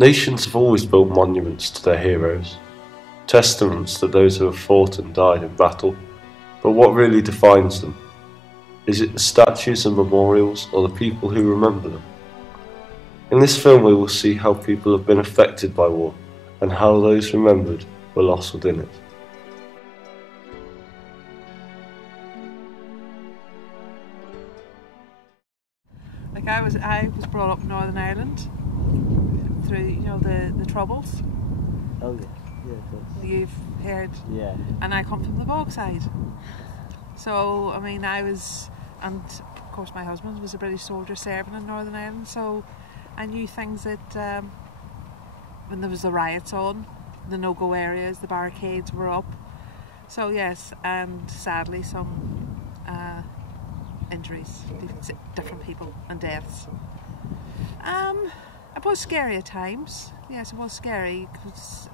Nations have always built monuments to their heroes, testaments to those who have fought and died in battle, but what really defines them? Is it the statues and memorials, or the people who remember them? In this film we will see how people have been affected by war, and how those remembered were lost within it. Like I was brought up in Northern Ireland through the Troubles. Oh yeah, You've heard. yeah. And I come from the bog side. So I mean, and of course my husband was a British soldier serving in Northern Ireland. So I knew things that when there was the riots on, the no-go areas, the barricades were up. So yes, and sadly some injuries, different people and deaths. It was scary at times. Yes, it was scary because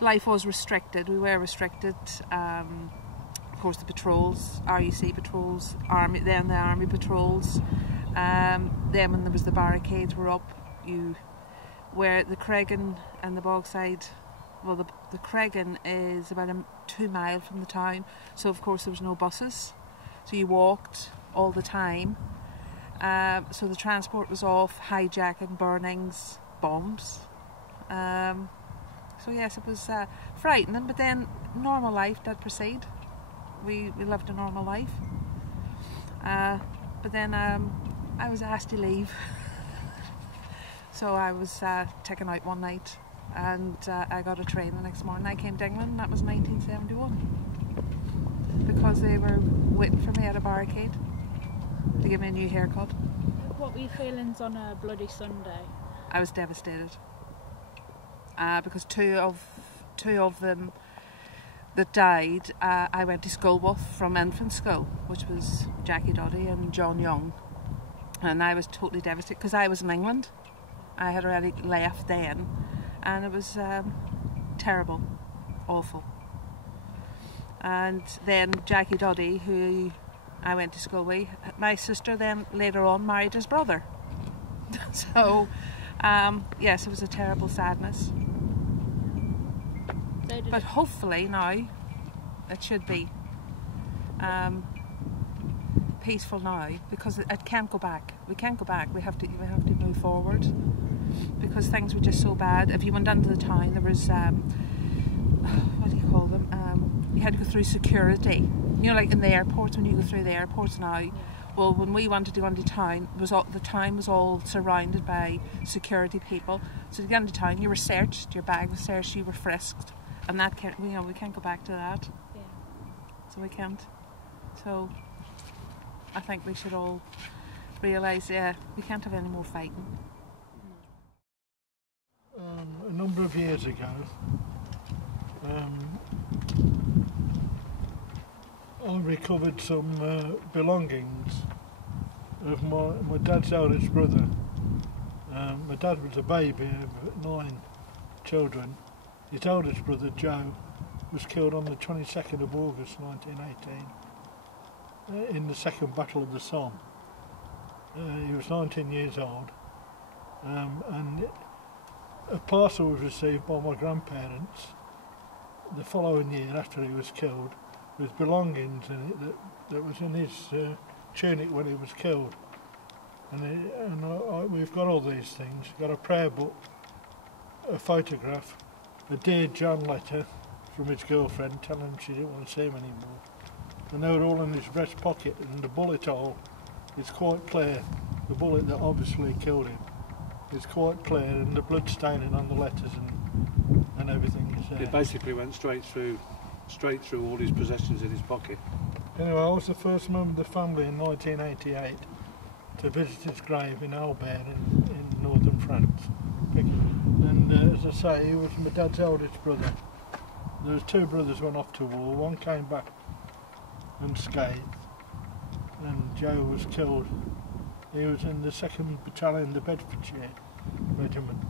life was restricted. We were restricted. Of course, the patrols, RUC patrols, then the army patrols. Then when there was the barricades were up, where the Cregan and the Bogside. Well, the Cregan is about 2 miles from the town, so of course there was no buses. So you walked all the time. So the transport was off, hijacking, burnings, bombs. So yes, it was frightening, but then normal life did proceed. We lived a normal life. But then I was asked to leave. So I was taken out one night, and I got a train the next morning. I came to England, and that was 1971. Because they were waiting for me at a barricade to give me a new haircut. What were your feelings on a Bloody Sunday? I was devastated because two of them that died, I went to school with from infant school, which was Jackie Duddy and John Young, and I was totally devastated because I was in England. I had already left then, and it was terrible, awful. And then Jackie Duddy, who I went to school with, my sister then later on married his brother. So yes, it was a terrible sadness. But hopefully now it should be peaceful now, because it can't go back. We can't go back. We have to move forward, because things were just so bad. If you went into the town, there was what do you call them? You had to go through security. You know, like in the airports, when you go through the airports now. Yeah. Well, when we wanted to go into town, the town was all surrounded by security people. So to get into town, you were searched, your bag was searched, you were frisked, and that can't. We can't go back to that. Yeah. So we can't. So I think we should all realise, yeah, we can't have any more fighting. A number of years ago, I recovered some belongings of my dad's eldest brother. My dad was a baby of 9 children. His eldest brother, Joe, was killed on the 22nd of August 1918 in the Second Battle of the Somme. He was 19 years old, and a parcel was received by my grandparents the following year after he was killed, with belongings in it that was in his tunic when he was killed. And we've got all these things. We've got a prayer book, a photograph, a Dear John letter from his girlfriend telling him she didn't want to see him anymore. And they were all in his breast pocket, and the bullet hole is quite clear. The bullet that obviously killed him is quite clear, and the blood staining on the letters and everything is there. It basically went straight through all his possessions in his pocket. Anyway, I was the first member of the family in 1988 to visit his grave in Albert in northern France. And as I say, he was my dad's eldest brother. There was 2 brothers went off to war. One came back unscathed, and Joe was killed. He was in the 2nd Battalion, the Bedfordshire Regiment.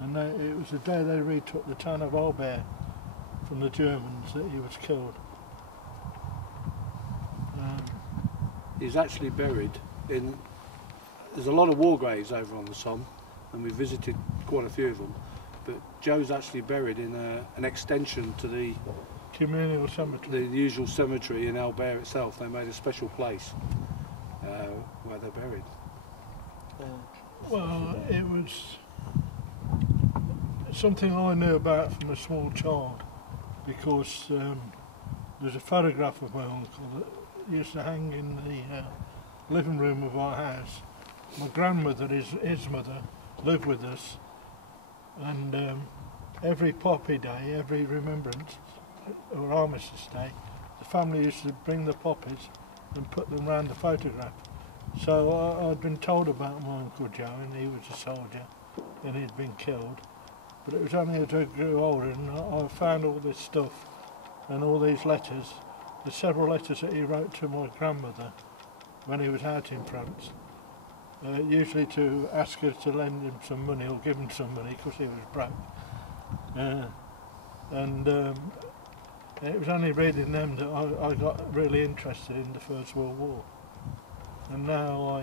And it was the day they retook the town of Albert from the Germans that he was killed. He's actually buried in... There's a lot of war graves over on the Somme, and we visited quite a few of them. But Joe's actually buried in an extension to the Communal cemetery. the usual cemetery in Albert itself. They made a special place where they're buried. Well, it was something I knew about from a small child, because there's a photograph of my uncle that used to hang in the living room of our house. My grandmother, his mother, lived with us, and every Poppy Day, every Remembrance or Armistice Day, the family used to bring the poppies and put them round the photograph. So I'd been told about my Uncle Joe, and he was a soldier and he'd been killed. But it was only as I grew older and I found all this stuff and all these letters. There's several letters that he wrote to my grandmother when he was out in France, usually to ask her to lend him some money or give him some money because he was broke. It was only reading them that I got really interested in the First World War. And now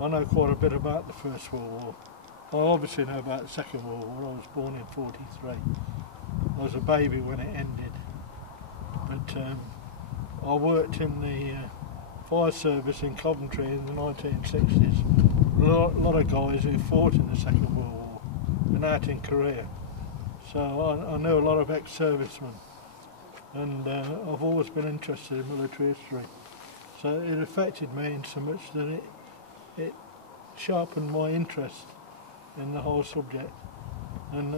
I know quite a bit about the First World War. I obviously know about the Second World War. I was born in '43. I was a baby when it ended. But I worked in the fire service in Coventry in the 1960s. A lot of guys who fought in the Second World War and out in Korea. So I know a lot of ex-servicemen, and I've always been interested in military history. So it affected me in so much that it sharpened my interest in the whole subject, and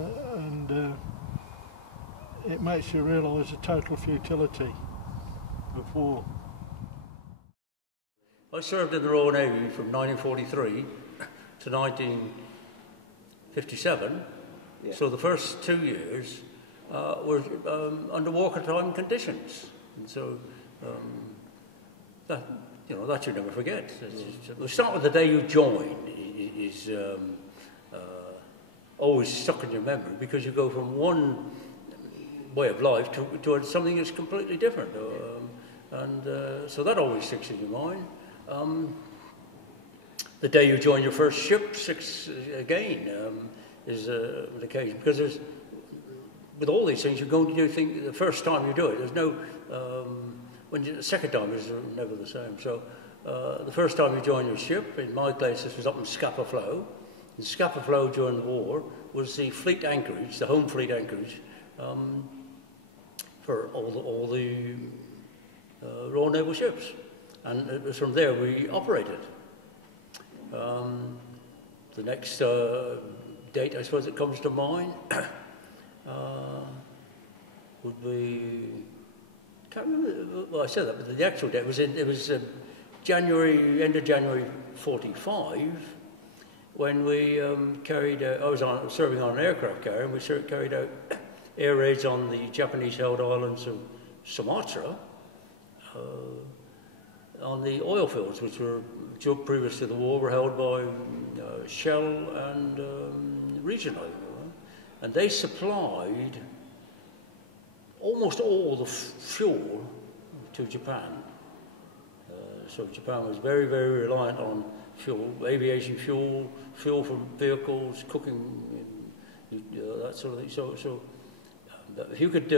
it makes you realise the total futility of war. I served in the Royal Navy from 1943 to 1957. Yeah. So the first 2 years were under wartime conditions, and so that you never forget. We start with the day you join is always stuck in your memory, because you go from one way of life to something that's completely different, so that always sticks in your mind. The day you join your first ship, is an occasion, because with all these things, you're going to do things the first time you do it. There's no the second time is never the same. So the first time you join your ship, in my case, this was up in Scapa Flow. And Scapa Flow during the war was the fleet anchorage, the home fleet anchorage, for all the Royal Naval ships, and it was from there we operated. The next date, I suppose, that comes to mind would be, can't remember. Well, I said that, but the actual date was end of January '45, when we carried out, I was serving on an aircraft carrier, and we carried out air raids on the Japanese-held islands of Sumatra, on the oil fields, which were, previous to the war, were held by Shell and Regional, and they supplied almost all the fuel to Japan. So Japan was very, very reliant on fuel, aviation fuel, fuel from vehicles, cooking, that sort of thing. So if you could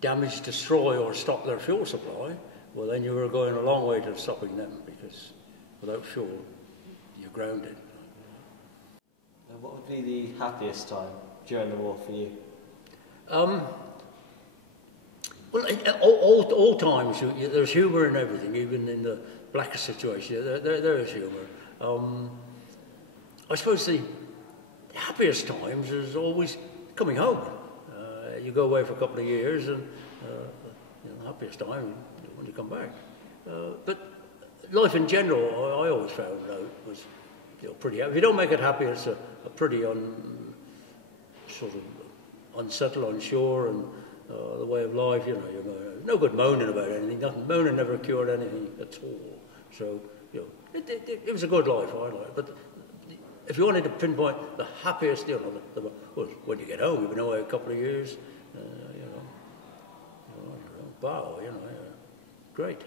damage, destroy, or stop their fuel supply, well, then you were going a long way to stopping them, because without fuel, you're grounded. And what would be the happiest time during the war for you? Well, all times, there's humour in everything, even in the blackest situation. There is humour. I suppose the happiest times is always coming home. You go away for a couple of years, and the happiest time when you come back. But life in general, I always found was pretty happy. If you don't make it happy, it's a pretty sort of unsettled, unsure, and the way of life. You're no good moaning about anything. Moaning never cured anything at all. So it was a good life. I liked it. But if you wanted to pinpoint the happiest, was when you get home. You've been away a couple of years. Wow, great.